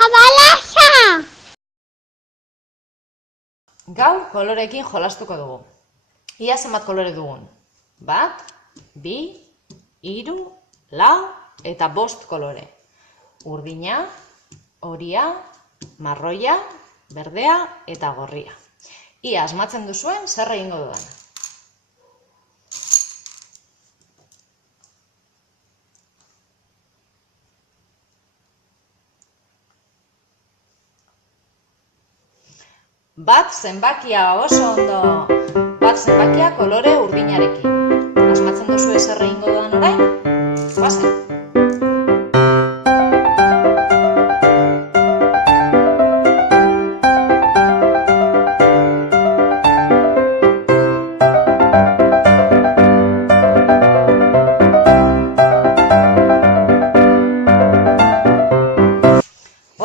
Jabalaza! Gaur koloreekin jolastuko dugu. Ia zenbat kolore dugun? 1, 2, 3, 4 eta 5 kolore. Urdina, horia, marroia, berdea eta gorria. Ia asmatzen duzuen zer egingo dudan. Bat zenbakia oso ondo. Bat zenbakia kolore urdinarekin. Asmatzen duzu zer egingo dudan orain? Goazen.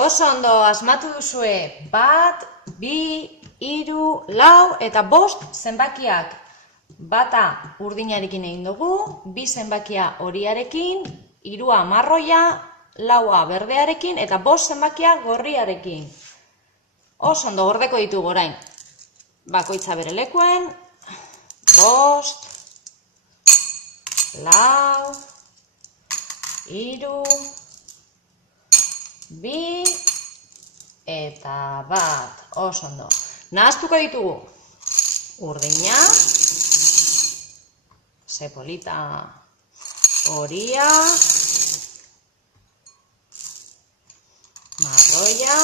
Oso ondo asmatu duzue. 1, 2, 3, 4 eta 5 zenbakiak. Bata urdinarekin egin dugu, 2 zenbakia horiarekin, 3 marroia, 4 berdearekin eta 5 zenbakia gorriarekin. Oso ondo gordeko ditugu orain. Bakoitza bere lekuen. 5, 4, 3, 2 eta 1. Oso ondo. Nahaztuko ditugu. Urdina, zepolita, horia, marroia,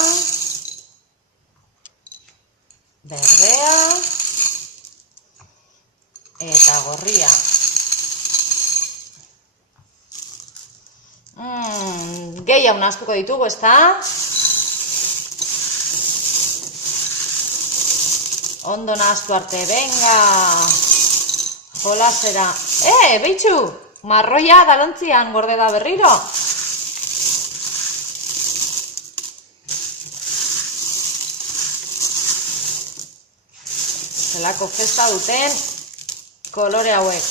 berdea eta gorria. Gehiago nahaztuko ditugu, ezta? Ondo nahaztu arte, venga! Jolasera. Beitxu! Marroia dalontzian gorde da berriro. Zelako festa duten kolore hauek.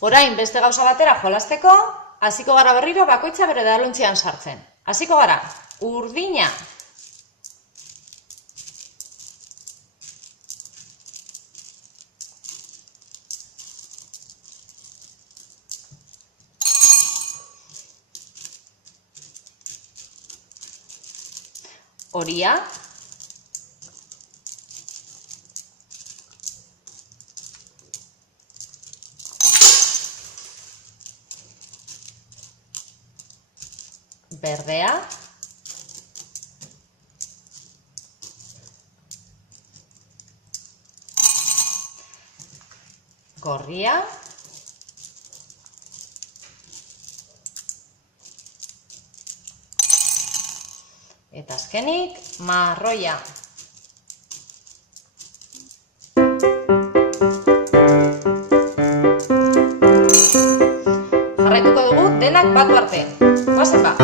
Orain beste gauza batera jolasteko, hasiko gara berriro bakoitza bere dalontzian sartzen. Hasiko gara, urdina. Horia. Berdea. Gorria. Eta azkenik, marroia. Jarraituko dugu denak batu arte. Goazen ba!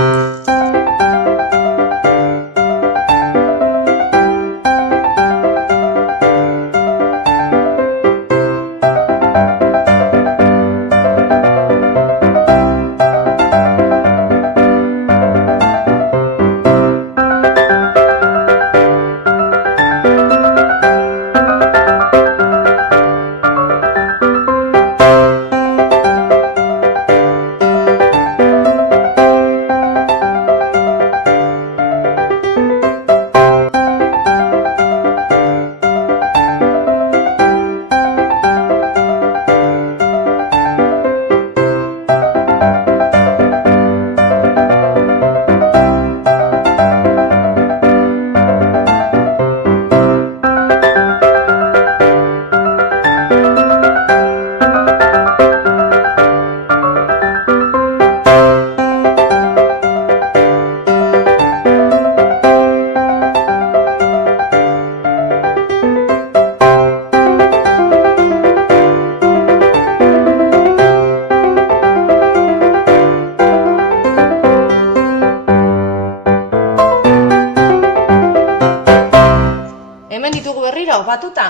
berriro, batuta.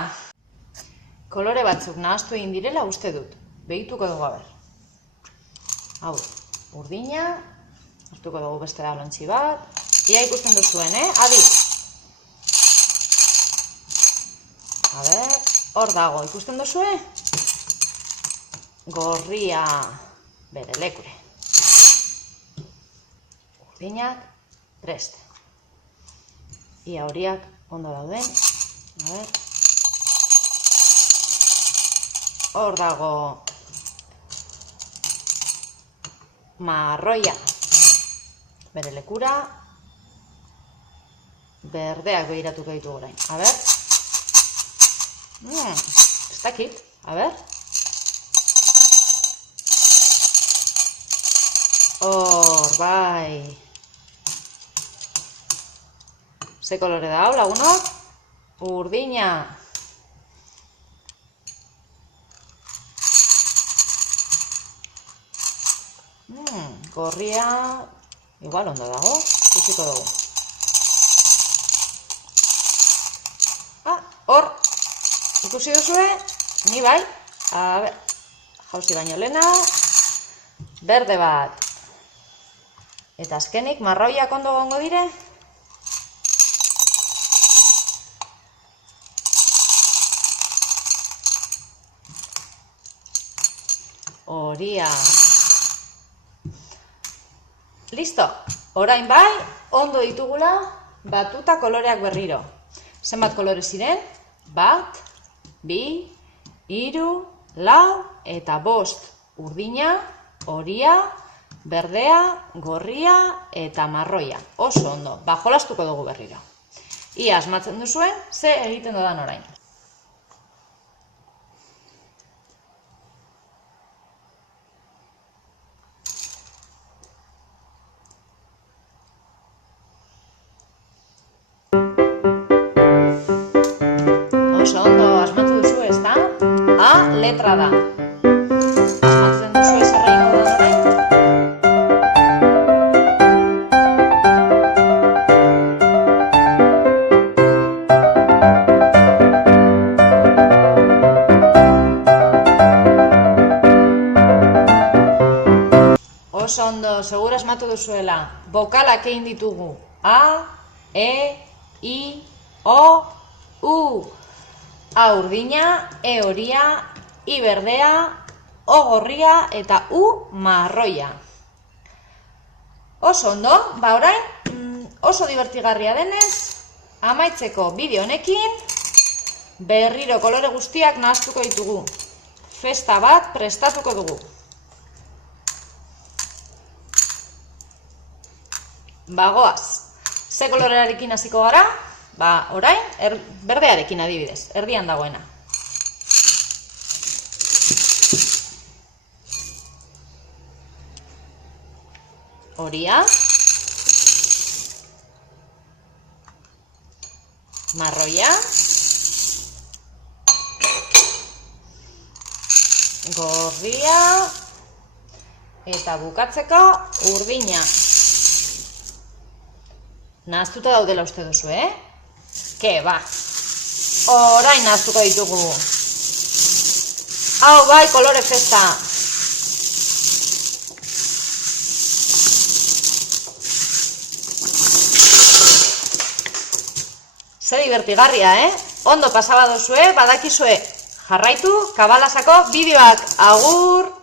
Kolore batzuk nahaztu egin direla uste dut. Begituko dugu aber. Hau, urdina, hartuko dugu beste balontxi bat. Ia ikusten duzuen, adi. A ber, hor dago, ikusten duzue? Gorria, bere lekure. Urdinak, prest. Ia horiak ondo dauden. A ber. Hor dago marroia, bere lekura, berdeak behiratuko ditugu orain. A ber, ez dakit, a ber. Hor, bai. Ze kolore da hau, lagunok? Urdina. Gorria, igual ondo dago, ikusiko dugu. Hor, ikusi duzue, ni bai, a ber, jauzi baino lehena, berde bat. Eta azkenik, marroiak ondo gongo dire? Horia. Listo, orain bai, ondo ditugula batuta koloreak berriro. Zenbat kolore ziren? 1, 2, 3, 4 eta 5. Urdina, horia, berdea, gorria eta marroia. Oso ondo, jolastuko dugu berriro. Ia asmatzen duzuen, ze egiten dudan orain. Oso ondo asmatu duzu, ez da? A letra da. Asmatzen duzu ez erreino da orain? Oso ondo, segura asmatu duzuela. Bokalak egin ditugu. A, E, I, O, U. A urdina, E horia, I berdea, O gorria eta U marroia. Oso ondo, orain oso divertigarria denez, amaitzeko bideo honekin berriro kolore guztiak nahaztuko ditugu. Festa bat prestatuko dugu. Bagoaz, ze kolorearekin hasiko gara? Orain, berdearekin adibidez, erdian dagoena. Horia. Marroia. Gorria. Eta bukatzeko urdina. Nahaztuta daudela uste duzu, Ke, orain nahaztuko ditugu. Hau bai, kolore festa. Ze divertigarria, Ondo pasaba duzue, badakizue. Jarraitu, Kabalasako bideoak. Agur!